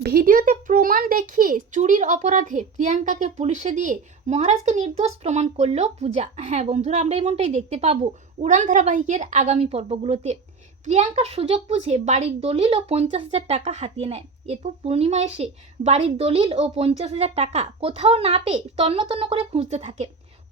ভিডিওতে প্রমাণ দেখিয়ে চুরির অপরাধে প্রিয়াঙ্কাকে পুলিশে দিয়ে মহারাজকে নির্দোষ প্রমাণ করল পূজা। হ্যাঁ বন্ধুরা, আমরা এমনটাই দেখতে পাবো উড়ান ধারাবাহিকের আগামী পর্বগুলোতে। প্রিয়াঙ্কা সুযোগ বুঝে বাড়ির দলিল ও পঞ্চাশ হাজার টাকা হাতিয়ে নেয়। এরপর পূর্ণিমা এসে বাড়ির দলিল ও পঞ্চাশ হাজার টাকা কোথাও না পেয়ে তন্ন তন্ন করে খুঁজতে থাকে।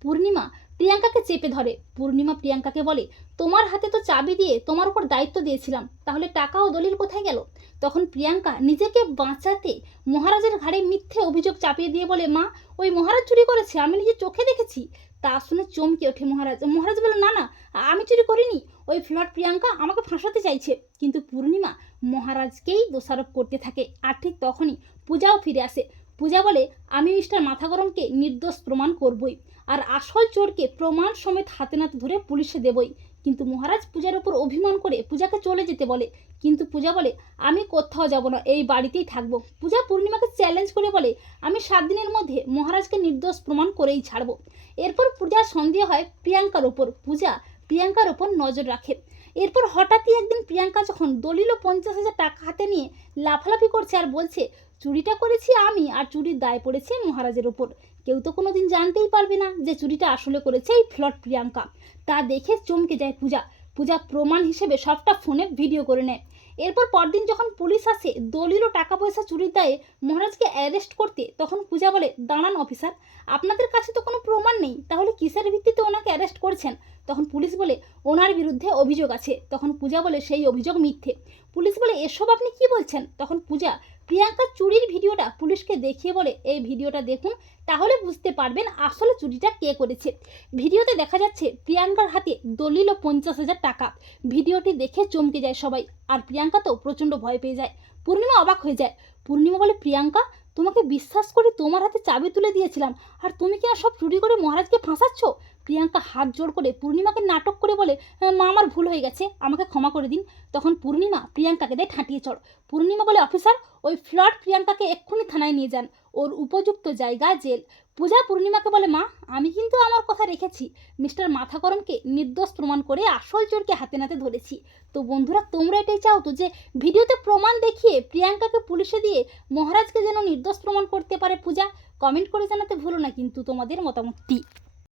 পূর্ণিমা প্রিয়াঙ্কাকে চেপে ধরে। পূর্ণিমা প্রিয়াঙ্কাকে বলে, তোমার হাতে তো চাবি দিয়ে তোমার উপর দায়িত্ব দিয়েছিলাম, তাহলে টাকা ও দলিল কোথায় গেল? তখন প্রিয়াঙ্কা নিজেকে বাঁচাতে মহারাজের ঘাড়ে মিথ্যে অভিযোগ চাপিয়ে দিয়ে বলে, মা, ওই মহারাজ চুরি করেছে, আমি নিজে চোখে দেখেছি। তা শুনে চমকে ওঠে মহারাজ। মহারাজ বলে, না না, আমি চুরি করিনি, ওই ফ্লট প্রিয়াঙ্কা আমাকে ফাঁসাতে চাইছে। কিন্তু পূর্ণিমা মহারাজকেই দোষারোপ করতে থাকে, আর ঠিক তখনই পূজাও ফিরে আসে। পূজা বলে, আমি মিস্টার মাথা গরমকে নির্দোষ প্রমাণ করবই আর আসল চোরকে প্রমাণ সমেত হাতে নাতে ধরে পুলিশে দেবই। কিন্তু মহারাজ পূজার উপর অভিমান করে পূজাকে চলে যেতে বলে। কিন্তু পূজা বলে, আমি কোথাও যাব না, এই বাড়িতেই থাকব পূজা পূর্ণিমাকে চ্যালেঞ্জ করে বলে, আমি সাত দিনের মধ্যে মহারাজকে নির্দোষ প্রমাণ করেই ছাড়বো এরপর পূজার সন্দেহ হয় প্রিয়াঙ্কার ওপর পূজা প্রিয়াঙ্কার ওপর নজর রাখে। এরপর হঠাৎই একদিন প্রিয়াঙ্কা যখন দলিল পঞ্চাশ হাজার টাকা হাতে নিয়ে লাফালাফি করছে আর বলছে চুরিটা করেছি আমি আর চুরির দায় পড়েছে মহারাজের ওপর। কেউ তো কোনো দিন জানতেই পারবে না যে চুরিটা আসলে করেছে এই ফ্লট প্রিয়াঙ্কা। তা দেখে চমকে যায় পূজা। পূজা প্রমাণ হিসেবে সবটা ফোনে ভিডিও করে নেয়। এরপর পরদিন যখন পুলিশ আসে, দলিল ও টাকা পয়সা চুরির দায়ে মহারাজকে অ্যারেস্ট করতে, তখন পূজা বলে, দাঁড়ান অফিসার আপনাদের কাছে তো কোনো প্রমাণ নেই, তাহলে কিসের ভিত্তিতে ওনাকে অ্যারেস্ট করছেন? তখন পুলিশ বলে, ওনার বিরুদ্ধে অভিযোগ আছে। তখন পূজা বলে, সেই অভিযোগ মিথ্যে। পুলিশ বলে, এসব আপনি কি বলছেন? তখন পূজা প্রিয়াঙ্কা চুরির ভিডিওটা পুলিশকে দেখিয়ে বলে, এই ভিডিওটা দেখুন, তাহলে বুঝতে পারবেন আসলে চুরিটা কে করেছে। ভিডিওতে দেখা যাচ্ছে প্রিয়াঙ্কার হাতে দলিল ও পঞ্চাশ হাজার টাকা। ভিডিওটি দেখে চমকে যায় সবাই, আর প্রিয়াঙ্কা তো প্রচণ্ড ভয় পেয়ে যায়। পূর্ণিমা অবাক হয়ে যায়, পূর্ণিমা বলে, প্রিয়াঙ্কা, তোমাকে বিশ্বাস করে তোমার হাতে চাবি তুলে দিয়েছিলাম, আর তুমি কি আর সব চুরি করে মহারাজকে ফাঁসাচ্ছ? প্রিয়াঙ্কা হাত জোড় করে পূর্ণিমাকে নাটক করে বলে "হ্যাঁ, মা আমার ভুল হয়ে গেছে আমাকে ক্ষমা করে দিন। তখন পূর্ণিমা প্রিয়াঙ্কাকে দেয় ঠাঁটিয়ে চড়। পূর্ণিমা বলে অফিসার ওই ফ্লট প্রিয়াঙ্কাকে এক্ষুনি থানায় নিয়ে যান ওর উপযুক্ত জায়গা জেল। পূজা পূর্ণিমাকে বলে মা আমি কিন্তু আমার কথা রেখেছি। মিস্টার মাথা গরমকে নির্দোষ প্রমাণ করে আসল চোরকে হাতে নাতে ধরেছি। তো বন্ধুরা তোমরা এটাই চাও তো যে ভিডিওতে প্রমাণ দেখিয়ে প্রিয়াঙ্কাকে পুলিশে দিয়ে মহারাজকে যেন নির্দোষ প্রমাণ করতে পারে পূজা? কমেন্ট করে জানাতে ভুলো না কিন্তু তোমাদের মতামতটি।